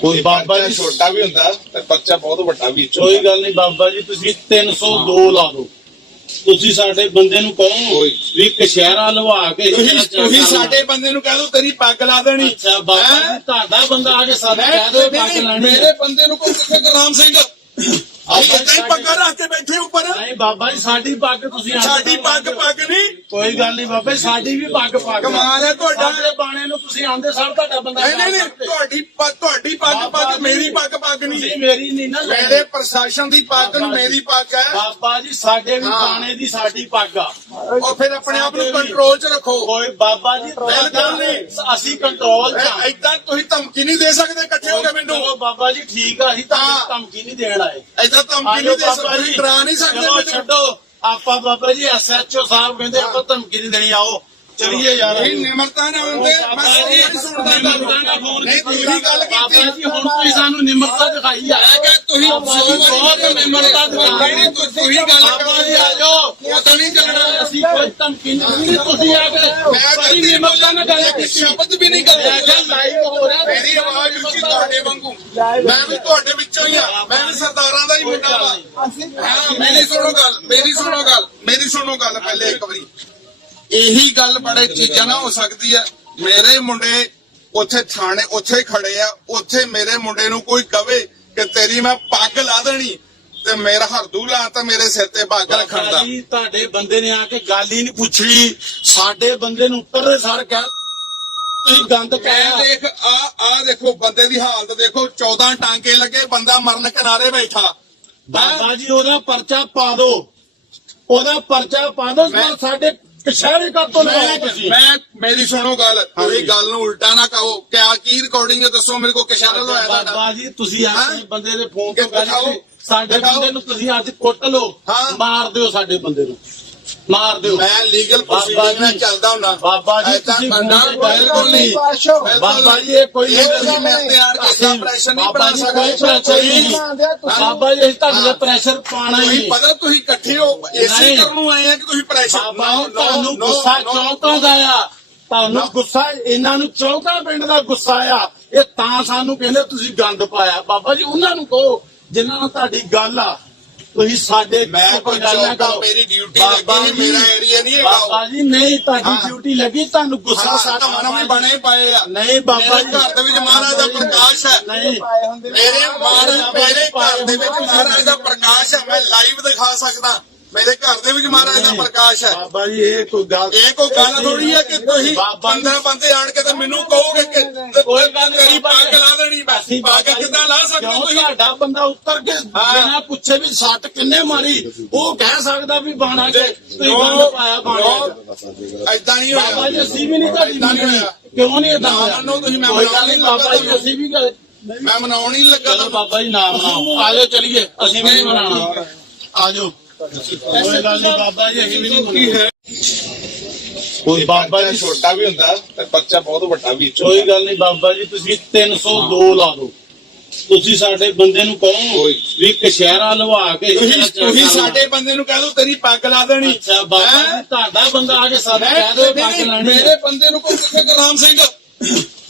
ਕੋਈ ਬਾਬਾ ਜੀ ਛੋਟਾ ਵੀ ਹੁੰਦਾ ਤੇ ਬੱਚਾ ਬਹੁਤ ਵੱਡਾ ਵੀ ਕੋਈ ਗੱਲ ਨਹੀਂ ਬਾਬਾ ਜੀ ਤੁਸੀਂ 302 ਲਾ ਦਿਓ। ਤੁਸੀਂ ਸਾਡੇ ਬੰਦੇ ਨੂੰ ਕਹੋ। ਵੀ ਕਸ਼ਹਿਰਾ ਲਵਾ ਕੇ ਤੁਸੀਂ ਤੁਸੀਂ ਸਾਡੇ ਬੰਦੇ ਨੂੰ ਕਹਿ ਦੋ ਤੇਰੀ ਪੱਗ ਲਾ ਦੇਣੀ। ਅੱਛਾ ਬਾਬਾ ਤੁਹਾਡਾ ਬੰਦਾ ਆ ਕੇ ਮੈਂ ਕਹਿ ਦੋ ਨਹੀਂ, ਪੱਗ ਲਾਣੀ ਮੇਰੇ ਬੰਦੇ ਨੂੰ ਕੋਈ ਕਿੱਥੇ ਗੁਰਨਾਮ ਸਿੰਘ। ਆਈ ਇੱਦਾਂ ਹੀ ਪੱਗਾਂ ਰੱਖ ਕੇ ਬੈਠੇ ਉੱਪਰ। ਨਹੀਂ ਬਾਬਾ ਜੀ ਸਾਡੀ ਪੱਗ ਤੁਸੀਂ ਆਪ ਸਾਡੀ ਪੱਗ ਪੱਗ ਨਹੀਂ। ਕੋਈ ਗੱਲ ਨਹੀਂ ਬਾਬਾ ਸਾਡੀ ਵੀ ਪੱਗ ਪੱਗ ਕਮਾਲ ਹੈ ਤੁਹਾਡਾ। ਸਾਡੇ ਬਾਣੇ ਨੂੰ ਤੁਸੀਂ ਆਂਦੇ ਸਰ ਤੁਹਾਡਾ ਬੰਦਾ ਨਹੀਂ ਨਹੀਂ ਨਹੀਂ ਤੁਹਾਡੀ ਪੱਗ ਤੁਹਾਡੀ ਪੱਗ ਪੱਗ ਮੇਰੀ ਪੱਗ ਪੱਗ ਤੁਸੀਂ ਨਹੀਂ ਮੇਰੀ ਨਹੀਂ ਨਾ ਲੈਣੀ। ਮੇਰੇ ਪ੍ਰਸ਼ਾਸਨ ਦੀ ਪੱਗ ਨੂੰ ਮੇਰੀ ਪੱਗ ਹੈ। ਬਾਬਾ ਜੀ ਸਾਡੇ ਵੀ। ਬਾਣੇ ਦੀ ਸਾਡੀ ਪੱਗ ਆ। ਉਹ ਫਿਰ ਆਪਣੇ ਆਪ ਨੂੰ ਕੰਟਰੋਲ 'ਚ ਰੱਖੋ। ਕੋਈ ਬਾਬਾ ਜੀ ਬਿਲਕੁਲ ਨਹੀਂ। ਅਸੀਂ ਕੰਟਰੋਲ ਚ ਆ। ਐਦਾਂ ਤੁਸੀਂ ਧਮਕੀ ਨਹੀਂ ਦੇ ਸਕਦੇ ਇਕੱਠੇ ਹੋ ਕੇ ਮੈਨੂੰ। ਚਲੋ ਬਾਬਾ ਜੀ ਠੀਕ ਆ ਅਸੀਂ ਤੁਹਾਨੂੰ ਹਾਂ। ਧਮਕੀ ਨਹੀਂ ਦੇਣ ਆਏ। ਐਦਾਂ ਧਮਕੀ ਨਹੀਂ ਦੇ ਸਕਦੇ ਤੁਸੀਂ ਡਰਾ ਨਹੀਂ ਸਕਦੇ ਚਲੋ ਮੈਨੂੰ। ਛੱਡੋ। ਆਪਾਂ ਬਾਬਾ ਜੀ ਐਸਐਚਓ ਸਾਹਿਬ ਕਹਿੰਦੇ ਆਪਾਂ ਧਮਕੀ ਨਹੀਂ ਦੇਣੀ ਆਓ। ਚਲਿਏ ਯਾਰ। ਨਹੀਂ ਨਿਮਰਤਾ ਨਾਲ ਹੁੰਦੇ ਮੈਂ ਨਹੀਂ ਸੁਣਦਾ ਨਿਮਰਤਾ ਨਾਲ ਫੋਨ ਨਹੀਂ ਤੁਸੀਂ ਗੱਲ ਕੀਤੀ। ਜੀ ਹੁਣ ਤੁਸੀਂ ਸਾਨੂੰ ਨਿਮਰਤਾ ਦਿਖਾਈ ਆ। ਮੈਂ ਕਿਹਾ ਤੁਸੀਂ ਬਹੁਤ ਨਿਮਰਤਾ ਦਿਖਾਈ। ਨਹੀਂ, ਤੁਸੀਂ ਗੱਲ ਜੀ ਆ ਜਾਓ। ਉਹ ਤਾਂ ਨਹੀਂ ਚੱਲਣਾ। ਅਸੀਂ ਕੋਈ ਧਮਕੀ ਨਹੀਂ ਤੁਸੀਂ ਆ ਕੇ ਮੈਂ ਬੜੀ ਨਿਮਰਤਾ ਨਾਲ ਗੱਲ ਕੀਤੀ। ਸ਼ਬਦ ਵੀ ਨਹੀਂ ਕਰਦੇ। ਲਾਈਵ ਹੋ ਰਿਹਾ। ਮੇਰੀ ਆਵਾਜ਼ ਉੱਚੀ ਤੁਹਾਡੇ ਵਾਂਗੂ। ਮੈਂ ਵੀ ਤੁਹਾਡੇ ਵਿੱਚੋਂ ਹੀ ਆ। ਮੈਂ ਵੀ ਸਰਦਾਰਾਂ ਦਾ ਹੀ ਮੁੰਡਾ ਵਾ। ਹਾਂ ਮੇਰੀ ਸੁਣੋ ਗੱਲ ਮੇਰੀ ਸੁਣੋ ਗੱਲ ਮੇਰੀ ਸੁਣੋ ਗੱਲ ਪਹਿਲੇ ਇੱਕ ਵਾਰੀ। ਇਹੀ ਗੱਲ ਬੜੇ ਚੀਜ਼ਾਂ ਨਾਲ ਹੋ ਸਕਦੀ ਹੈ। ਮੇਰੇ ਮੁੰਡੇ ਉੱਥੇ ਥਾਣੇ ਉੱਥੇ ਖੜੇ ਆ। ਉੱਥੇ ਮੇਰੇ ਮੁੰਡੇ ਨੂੰ ਕੋਈ ਕਵੇ ਕਿ ਤੇਰੀ ਮੈਂ ਪੱਗ ਲਾ ਦੇਣੀ ਤੇ ਮੇਰਾ ਹਰਦੂ ਲਾ ਤਾਂ ਮੇਰੇ ਸਿਰ ਤੇ ਪੱਗ ਰੱਖਣ ਦਾ। ਜੀ ਤੁਹਾਡੇ ਬੰਦੇ ਨੇ ਆ ਕੇ ਗੱਲ ਹੀ ਨਹੀਂ ਪੁੱਛੀ। ਸਾਡੇ ਬੰਦੇ ਨੂੰ ਉੱਤਰਦੇ ਸਰ ਕਹਿ। ਤੁਸੀਂ ਗੰਦ ਪਾਇਆ। ਦੇਖ ਆ ਆ ਦੇਖੋ ਬੰਦੇ ਦੀ ਹਾਲਤ ਦੇਖੋ। 14 ਟਾਂਕੇ ਲੱਗੇ ਬੰਦਾ ਮਰਨ ਕਿਨਾਰੇ ਬੈਠਾ। ਬਾਬਾ ਜੀ ਉਹਦਾ ਪਰਚਾ ਪਾ ਦਿਓ। ਉਹਦਾ ਪਰਚਾ ਪਾ ਦਿਓ ਸਾਡੇ ਕਸ਼ਹਿਰੇ ਕਰ ਤੋਂ ਲਵਾਓ ਮੈਂ ਤੁਸੀਂ। ਮੈਂ ਮੇਰੀ ਸੁਣੋ ਗੱਲ ਤੁਸੀਂ ਗੱਲ ਨੂੰ ਉਲਟਾ ਨਾ ਕਹੋ। ਕਿਆ ਕੀ ਰਿਕਾਰਡਿੰਗ ਹੈ ਦੱਸੋ ਮੇਰੇ ਕੋਲ ਕਿਸ਼ਾਰਾ ਲਵਾਇਆ ਤੁਹਾਡਾ? ਬਾਬਾ ਜੀ ਤੁਸੀਂ ਆਪਣੇ ਹਾਂ? ਬੰਦੇ ਦੇ ਫੋਨ ਕਿ ਤੋਂ ਗੱਲ ਦਿਖਾਓ, ਕਰੋ ਸਾਡੇ ਦਿਖਾਓ। ਬੰਦੇ ਨੂੰ ਤੁਸੀਂ ਅੱਜ ਕੁੱਟ ਲਓ। ਹਾਂ। ਮਾਰ ਦਿਓ ਸਾਡੇ ਬੰਦੇ ਨੂੰ। ਮਾਰ ਦਿਓ। ਮੈਂ ਲੀਗਲ ਪ੍ਰੋਸੀਜਰ ਨਾਲ ਚੱਲਦਾ ਹੁੰਦਾ। ਬਾਬਾ ਜੀ, ਤੁਸੀਂ ਤੇ ਬਿਲਕੁਲ ਨਹੀਂ। ਬਾਬਾ ਜੀ ਇਹ ਕੋਈ ਤੁਸੀਂ ਮੇਰੇ ਤੇ ਆੜ ਕੇ ਦਾ ਪ੍ਰੈਸ਼ਰ ਨਹੀਂ ਬਾਬਾ ਬਣਾ ਜੀ ਸਕਦੇ। ਕੋਈ ਨਹੀਂ। ਬਾਬਾ ਜੀ ਅਸੀਂ ਤੁਹਾਡੇ ਤੇ ਪ੍ਰੈਸ਼ਰ ਪਾਣਾ ਹੀ ਨਹੀਂ। ਪਤਾ ਤੁਸੀਂ ਇਕੱਠੇ ਹੋ ਨਹੀਂ। ਕਰਨ ਨੂੰ ਆਏ ਆ ਕਿ ਤੁਸੀਂ ਪ੍ਰੈਸ਼ਰ ਜੀ ਤੁਹਾਨੂੰ ਗੁੱਸਾ ਚੌਂਕਾਂ ਦਾ ਆ। ਤੁਹਾਨੂੰ ਗੁੱਸਾ ਇਹਨਾਂ ਨੂੰ ਚੌਂਕਾਂ ਪਿੰਡ ਦਾ ਗੁੱਸਾ ਆ। ਇਹ ਤਾਂ ਸਾਨੂੰ ਕਹਿੰਦੇ ਤੁਸੀਂ ਗੰਦ ਪਾਇਆ। ਬਾਬਾ ਜੀ ਉਹਨਾਂ ਨੂੰ ਕਹੋ ਜਿਨ੍ਹਾਂ ਨਾਲ ਤੁਹਾਡੀ ਗੱਲ ਆ। ਤੁਸੀਂ ਸਾਡੇ ਮੈਂ ਕੋਈ ਗੱਲ ਨਾ। ਮੇਰੀ ਡਿਊਟੀ ਲੱਗੀ ਜੀ, ਮੇਰਾ ਏਰੀਆ ਨਹੀਂ ਹੈਗਾ। ਬਾਬਾ ਜੀ ਨਹੀਂ ਤੁਹਾਡੀ। ਡਿਊਟੀ ਲੱਗੀ ਤੁਹਾਨੂੰ ਗੁੱਸਾ ਸਾਡਾ ਮਨ ਵੀ ਬਣੇ ਪਏ ਆ। ਨਹੀਂ ਬਾਬਾ ਮੇਰੇ ਜੀ ਘਰ ਦੇ ਵਿੱਚ ਮਹਾਰਾਜ ਦਾ ਪ੍ਰਕਾਸ਼ ਹੈ। ਨਹੀਂ। ਮੇਰੇ ਮਹਾਰਾਜ ਮੇਰੇ ਘਰ ਦੇ ਵਿੱਚ ਮਹਾਰਾਜ ਦਾ ਪ੍ਰਕਾਸ਼ ਹੈ ਮੈਂ ਲਾਈਵ ਦਿਖਾ ਸਕਦਾ। ਮੇਰੇ ਘਰ ਦੇ ਵਿੱਚ ਮਹਾਰਾਜ ਦਾ ਪ੍ਰਕਾਸ਼ ਹੈ। ਬਾਬਾ ਜੀ ਇਹ ਕੋਈ ਗੱਲ ਇਹ ਕੋਈ ਗੱਲ ਥੋੜੀ ਹੈ ਕਿ ਤੁਸੀਂ ਬਾਬਾ ਜੀ, 15 ਬੰਦੇ ਆਣ ਕੇ ਤੇ ਮੈਨੂੰ ਕਹੋਗੇ ਕੋਈ ਗੱਲ ਨਹੀਂ ਪੱਗ ਲਾ ਦੇਣੀ ਬਸ। ਪੱਗ ਕਿੱਦਾਂ ਲਾ ਸਕਦੇ ਕਿਉਂ ਤੁਸੀਂ? ਤੁਹਾਡਾ ਬੰਦਾ ਉੱਤਰ ਕੇ ਬਿਨਾਂ ਪੁੱਛੇ ਵੀ ਸੱਟ ਕਿੰਨੇ ਮਾਰੀ? ਉਹ ਕਹਿ ਸਕਦਾ ਵੀ ਬਾਣਾ ਕੇ ਤੁਸੀਂ ਗੰਦ ਪਾਇਆ ਬਾਣਾ ਐਦਾਂ ਨਹੀਂ ਬਾਬਾ ਹੋਇਆ ਜੀ ਅਸੀਂ ਵੀ ਨਹੀਂ ਤੁਹਾਡੀ ਨਹੀਂ ਮੰਨਣੀ। ਕਿਉਂ ਨਹੀਂ ਇਦਾਂ ਨਾ ਮੰਨੋ ਤੁਸੀਂ, ਮੈਂ ਕੋਈ ਗੱਲ ਮਨਾਉਣ ਨਹੀਂ ਨਹੀਂ ਬਾਬਾ ਜੀ ਅਸੀਂ ਵੀ ਮੈਂ ਮਨਾਉਣ ਹੀ ਨੀ ਲੱਗਾ ਚਲੋ ਬਾਬਾ ਜੀ ਨਾਮ ਨਾਮ ਆਜੋ ਚਲੀਏ। ਅਸੀਂ ਵੀ ਨਹੀਂ ਮਨਾਣਾ ਆਜੋ। ਕੋਈ ਗੱਲ ਨਹੀਂ ਬਾਬਾ ਜੀ ਅਸੀਂ ਵੀ ਨਹੀਂ ਮਨਾਉਣਾ ਕੋਈ ਬਾਬਾ ਜੀ ਛੋਟਾ ਵੀ ਹੁੰਦਾ ਤੇ ਬੱਚਾ ਬਹੁਤ ਵੱਡਾ ਵੀ ਕੋਈ ਗੱਲ ਨਹੀਂ ਬਾਬਾ ਜੀ ਤੁਸੀਂ 302 ਲਾ ਦਿਓ। ਤੁਸੀਂ ਸਾਡੇ ਬੰਦੇ ਨੂੰ ਕਹੋ। ਵੀ ਕਸ਼ਹਿਰਾ ਲਵਾ ਕੇ ਤੁਸੀਂ ਸਾਡੇ ਬੰਦੇ ਨੂੰ ਕਹਿ ਦੋ ਤੇਰੀ ਪੱਗ ਲਾ ਦੇਣੀ। ਅੱਛਾ ਬਾਬਾ ਤੁਹਾਡਾ ਬੰਦਾ ਆ ਕੇ ਮੈਂ ਕਹਿ ਨਹੀਂ, ਪੱਗ ਲਾਣੀ ਮੇਰੇ ਬੰਦੇ ਨੂੰ ਕੋਈ ਕਿੱਥੇ ਗੁਰਨਾਮ ਸਿੰਘ।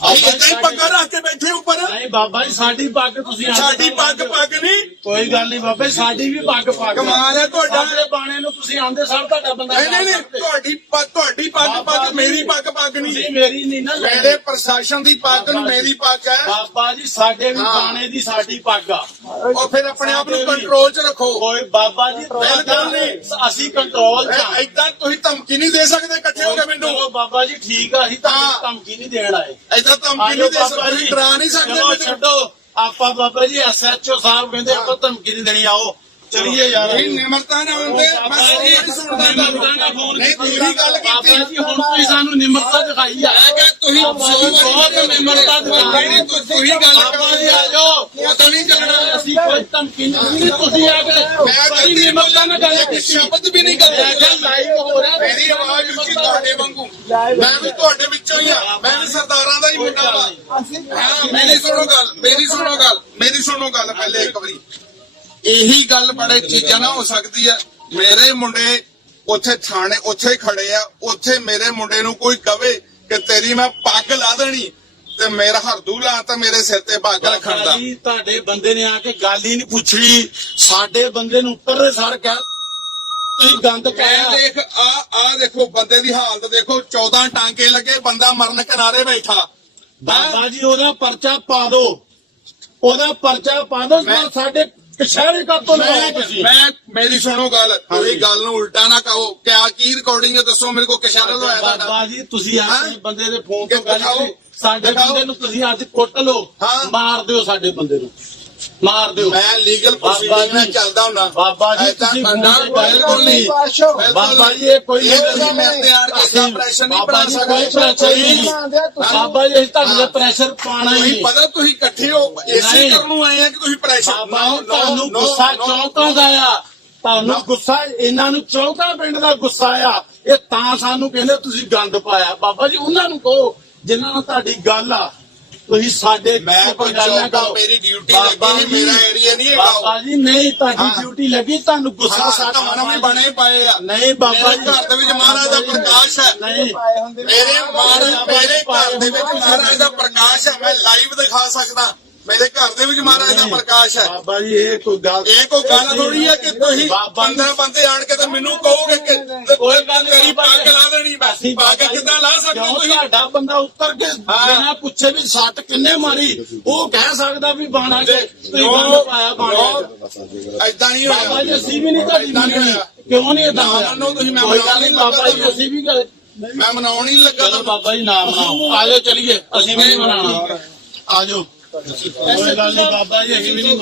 ਆਈ ਇੱਦਾਂ ਹੀ ਪੱਗਾਂ ਰੱਖ ਕੇ ਬੈਠੇ ਉੱਪਰ ਨਹੀਂ ਬਾਬਾ ਜੀ ਸਾਡੀ ਪੱਗ ਤੁਸੀਂ ਆਪ ਸਾਡੀ ਪੱਗ ਪੱਗ ਨਹੀਂ ਕੋਈ ਗੱਲ ਨਹੀਂ ਬਾਬਾ ਜੀ ਸਾਡੀ ਵੀ ਪੱਗ ਪੱਗ ਕਮਾਲ ਹੈ ਤੁਹਾਡਾ। ਸਾਡੇ ਬਾਣੇ ਨੂੰ ਤੁਸੀਂ ਆਂਦੇ ਸਰ ਤੁਹਾਡਾ ਬੰਦਾ ਨਹੀਂ ਨਹੀਂ ਨਹੀਂ ਮਾਰ ਸਕਦੇ। ਤੁਹਾਡੀ ਪੱਗ ਤੁਹਾਡੀ ਪੱਗ ਮੇਰੀ ਪੱਗ ਪੱਗ ਨਹੀਂ ਤੁਸੀਂ ਮੇਰੀ ਨਹੀਂ ਨਾ ਲੈਣੀ। ਮੇਰੇ ਪ੍ਰਸ਼ਾਸਨ ਦੀ ਪੱਗ ਨੂੰ ਮੇਰੀ ਪੱਗ ਹੈ ਬਾਬਾ ਜੀ ਸਾਡੇ ਵੀ। ਬਾਣੇ ਦੀ ਸਾਡੀ ਪੱਗ ਆ ਉਹ ਫਿਰ ਆਪਣੇ ਆਪ ਨੂੰ ਕੰਟਰੋਲ 'ਚ ਰੱਖੋ ਕੋਈ ਬਾਬਾ ਜੀ ਬਿਲਕੁਲ ਨਹੀਂ। ਅਸੀਂ ਕੰਟਰੋਲ ਚ। ਐਦਾਂ ਤੁਸੀਂ ਧਮਕੀ ਨਹੀਂ ਦੇ ਸਕਦੇ ਇਕੱਠੇ ਹੋ ਕੇ ਮੈਨੂੰ ਚਲੋ ਬਾਬਾ ਜੀ ਠੀਕ ਆ ਅਸੀਂ ਹਾਂ। ਧਮਕੀ ਨਹੀਂ ਦੇਣ ਆਏ ਐਦਾਂ ਧਮਕੀ ਨਹੀਂ ਦੇ ਸਕਦੇ ਤੁਸੀਂ ਡਰਾ ਨਹੀਂ ਸਕਦੇ ਚਲੋ ਮੈਨੂੰ ਛੱਡੋ ਆਪਾਂ ਬਾਬਾ ਜੀ ਐਸਐਚਓ ਸਾਹਿਬ ਕਹਿੰਦੇ ਆਪਾਂ ਧਮਕੀ ਨਹੀਂ ਦੇਣੀ ਆਓ ਚਲਿਏ ਯਾਰ। ਨਹੀਂ ਨਿਮਰਤਾ ਨਾਲ ਹੁੰਦੇ ਮੈਂ ਬਾਬਾ ਸੌ ਜੀ ਵਾਰੀ ਸੁਣਦਾ ਨਿਮਰਤਾ ਨਾਲ ਫੋਨ ਨਹੀਂ ਤੁਸੀਂ ਗੱਲ ਬਾਬਾ ਕੀਤੀ ਜੀ ਹੁਣ ਤੁਸੀਂ ਸਾਨੂੰ ਨਿਮਰਤਾ ਦਿਖਾਈ ਆ। ਮੈਂ ਕਿਹਾ ਤੁਸੀਂ ਬਾਬਾ ਸੌ ਜੀ ਵਾਰੀ ਬਹੁਤ ਨਿਮਰਤਾ ਦਿਖਾਈ। ਨਹੀਂ, ਤੁਸੀਂ ਗੱਲ ਬਾਬਾ ਜੀ ਆ ਜਾਓ। ਉਹ ਤਾਂ ਨਹੀਂ ਚੱਲਣਾ। ਅਸੀਂ ਕੋਈ ਧਮਕੀ ਨਹੀਂ ਦਿੱਤੀ, ਤੁਸੀਂ ਆ ਕੇ ਮੈਂ ਬੜੀ ਨਿਮਰਤਾ ਨਾਲ ਗੱਲ ਕੀਤੀ। ਸ਼ਬਦ ਵੀ ਨਹੀਂ ਮੈਂ ਕਿਹਾ ਕਰਦੇ। ਲਾਈਵ ਹੋ ਰਿਹਾ। ਮੇਰੀ ਆਵਾਜ਼ ਉੱਚੀ ਤੁਹਾਡੇ ਵਾਂਗੂ? ਮੈਂ ਵੀ ਤੁਹਾਡੇ ਵਿੱਚੋਂ ਹੀ ਆ। ਮੈਂ ਵੀ ਸਰਦਾਰਾਂ ਦਾ ਹੀ ਮੁੰਡਾ ਹਾਂ ਮੇਰੀ ਸੁਣੋ ਗੱਲ ਮੇਰੀ ਸੁਣੋ ਗੱਲ ਮੇਰੀ ਸੁਣੋ ਗੱਲ ਪਹਿਲੇ ਇੱਕ ਵਾਰੀ। ਇਹੀ ਗੱਲ ਬੜੇ ਚੀਜ਼ਾਂ ਨਾਲ ਹੋ ਸਕਦੀ ਹੈ। ਮੇਰੇ ਮੁੰਡੇ ਉੱਥੇ ਥਾਣੇ ਉੱਥੇ ਖੜੇ ਆ। ਉੱਥੇ ਮੇਰੇ ਮੁੰਡੇ ਨੂੰ ਕੋਈ ਕਵੇ ਕਿ ਤੇਰੀ ਮੈਂ ਪੱਗ ਲਾ ਦੇਣੀ ਤੇ ਮੇਰਾ ਹਰਦੂ ਲਾ ਤਾਂ ਮੇਰੇ ਸਿਰ ਤੇ ਪੱਗ ਰੱਖਣ ਦਾ। ਬਾਬਾ ਜੀ ਤੁਹਾਡੇ ਬੰਦੇ ਨੇ ਆ ਕੇ ਗੱਲ ਹੀ ਨਹੀਂ ਪੁੱਛੀ ਸਾਡੇ ਬੰਦੇ ਨੂੰ ਉੱਤਰਦੇ ਸਾਰ ਕਹਿ ਤੁਸੀਂ ਗੰਦ ਪਾਇਆ। ਦੇਖ ਆ ਆ ਦੇਖੋ ਬੰਦੇ ਦੀ ਹਾਲਤ ਦੇਖੋ। 14 ਟਾਂਕੇ ਲੱਗੇ ਬੰਦਾ ਮਰਨ ਕਿਨਾਰੇ ਬੈਠਾ। ਬਾਬਾ ਜੀ ਉਹਦਾ ਪਰਚਾ ਪਾ ਦਿਓ। ਉਹਦਾ ਪਰਚਾ ਪਾ ਦਿਓ ਸਾਡੇ ਕਸ਼ਹਿਰੇ ਕਰ ਤੋਂ ਲਵਾਓ ਤੁਸੀਂ। ਮੈਂ ਮੇਰੀ ਸੁਣੋ ਗੱਲ। ਤੁਸੀਂ ਗੱਲ ਨੂੰ ਉਲਟਾ ਨਾ ਕਹੋ। ਕਿਆ ਕੀ ਰਿਕਾਰਡਿੰਗ ਹੈ ਦੱਸੋ ਮੇਰੇ ਕੋ ਕਿਸ਼ਾਰਾ ਲਵਾਇਆ ਤੁਹਾਡਾ? ਬਾਬਾ ਜੀ ਤੁਸੀਂ ਆਪਣੇ? ਬੰਦੇ ਦੇ ਫੋਨ ਤੋਂ ਗੱਲ ਦਿਖਾਓ, ਕੀਤੀ ਸਾਡੇ ਦਿਖਾਓ। ਬੰਦੇ ਨੂੰ ਤੁਸੀਂ ਅੱਜ ਕੁੱਟ ਲਓ। ਹਾਂ। ਮਾਰ ਦਿਓ ਸਾਡੇ ਬੰਦੇ ਨੂੰ। ਮਾਰ ਦਿਓ। ਮੈਂ ਲੀਗਲ ਪ੍ਰੋਸੀਡਿੰਗ ਨਾਲ ਚੱਲਦਾ ਹੁੰਦਾ। ਬਾਬਾ ਜੀ, ਤੁਸੀਂ ਗੱਲ ਬਿਲਕੁਲ ਨਹੀਂ। ਬਾਬਾ ਜੀ ਇਹ ਕੋਈ ਨਹੀਂ ਮੇਰੇ ਤੇ ਆੜ ਕੇ ਪ੍ਰੈਸ਼ਰ ਨਹੀਂ ਬਣਾ ਸਕਦੇ। ਪ੍ਰੈਸ਼ਰ ਨਹੀਂ। ਬਾਬਾ ਜੀ ਅਸੀਂ ਤੁਹਾਡੇ ਤੇ ਪ੍ਰੈਸ਼ਰ ਪਾਣਾ ਹੀ ਪਤਾ ਤੁਸੀਂ ਇਕੱਠੇ ਹੋ ਇਸੇ। ਕਰਨ ਨੂੰ ਆਏ ਆ ਕਿ ਤੁਸੀਂ ਪ੍ਰੈਸ਼ਰ ਜੀ ਤੁਹਾਨੂੰ ਗੁੱਸਾ ਚੌਂਕਾਂ ਦਾ ਆ? ਤੁਹਾਨੂੰ ਗੁੱਸਾ ਇਹਨਾਂ ਨੂੰ ਚੌਂਕਾਂ ਪਿੰਡ ਦਾ ਗੁੱਸਾ ਆ? ਇਹ ਤਾਂ ਸਾਨੂੰ ਕਹਿੰਦੇ ਤੁਸੀਂ ਗੰਦ ਪਾਇਆ। ਬਾਬਾ ਜੀ ਉਹਨਾਂ ਨੂੰ ਕਹੋ ਜਿਨ੍ਹਾਂ ਨਾਲ ਤੁਹਾਡੀ ਗੱਲ ਆ। ਤੁਸੀਂ ਸਾਡੇ ਮੈਂ ਕੋਈ ਗੱਲ ਨਾ ਕਰੋ। ਮੇਰੀ ਬਾਬਾ ਲੱਗੀ, ਮੇਰਾ area ਨਹੀਂ ਉਹ। ਬਾਬਾ ਜੀ ਨਹੀਂ ਤੁਹਾਡੀ ਹਾਂ। ਡਿਊਟੀ ਲੱਗੀ ਤੁਹਾਨੂੰ ਗੁੱਸਾ ਹਾਂ ਸਾਡਾ ਸਾਡਾ ਵੀ ਬਣੇ ਪਏ ਆ। ਨਹੀਂ ਬਾਬਾ ਜੀ ਘਰ ਦੇ ਵਿੱਚ ਮਹਾਰਾਜ ਦਾ ਪ੍ਰਕਾਸ਼ ਹੈ। ਨਹੀਂ। ਮੇਰੇ ਮਹਾਰਾਜ ਮੇਰੇ ਘਰ ਦੇ ਵਿੱਚ ਮਹਾਰਾਜ ਦਾ ਪ੍ਰਕਾਸ਼ ਹੈ। ਮੈਂ ਲਾਈਵ ਦਿਖਾ ਸਕਦਾ। ਮੇਰੇ ਘਰ ਦੇ ਵਿੱਚ ਮਹਾਰਾਜ ਦਾ ਪ੍ਰਕਾਸ਼ ਹੈ। ਬਾਬਾ ਜੀ ਇਹ ਕੋਈ ਗੱਲ ਇਹ ਕੋਈ ਗੱਲ ਥੋੜੀ ਹੈ ਕਿ ਤੁਸੀਂ ਬਾਬਾ ਜੀ 15 ਬੰਦੇ ਆਣ ਕੇ ਤੇ ਮੈਨੂੰ ਕਹੋਗੇ ਕਿ ਕੋਈ ਗੱਲ ਤੇਰੀ ਪੱਗ ਪੱਗ ਬਾਬਾ ਜੀ, ਕਿੱਦਾਂ ਲਾ ਸਕਦੇ ਕਿਉਂ ਤੁਸੀਂ? ਤੁਹਾਡਾ ਬੰਦਾ ਉੱਤਰ ਕੇ ਬਿਨਾਂ ਪੁੱਛੇ ਵੀ ਸੱਟ ਕਿੰਨੇ ਮਾਰੀ? ਉਹ ਕਹਿ ਸਕਦਾ ਵੀ ਬਾਣਾ ਕੇ ਤੁਸੀਂ ਗੰਦ ਪਾਇਆ ਬਾਣਾ। ਐਦਾਂ ਨਹੀਂ ਬਾਬਾ ਹੋਇਆ। ਜੀ ਅਸੀਂ ਵੀ ਨਹੀਂ ਤੁਹਾਡੀ ਏਦਾਂ ਨਹੀਂ ਮੰਨਣੀ। ਹੋਇਆ। ਕਿਉਂ ਨਹੀਂ ਇਦਾਂ ਨਾ ਮੰਨੋ ਤੁਸੀਂ, ਮੈਂ ਕੋਈ ਗੱਲ ਨਹੀਂ ਬਾਬਾ ਜੀ ਅਸੀਂ ਵੀ ਕਰ ਮੈਂ ਮਨਾਉਣ ਹੀ ਨੀ ਲੱਗਾ ਚਲੋ ਬਾਬਾ ਜੀ ਨਾਮ ਬਣਾਓ ਆਜੋ ਚਲੀਏ। ਅਸੀਂ ਵੀ ਨਹੀਂ ਮਨਾਉਣਾ। ਆਜੋ। ਕੋਈ ਗੱਲ ਨਹੀਂ ਬਾਬਾ ਜੀ ਅਸੀਂ ਵੀ ਨਹੀਂ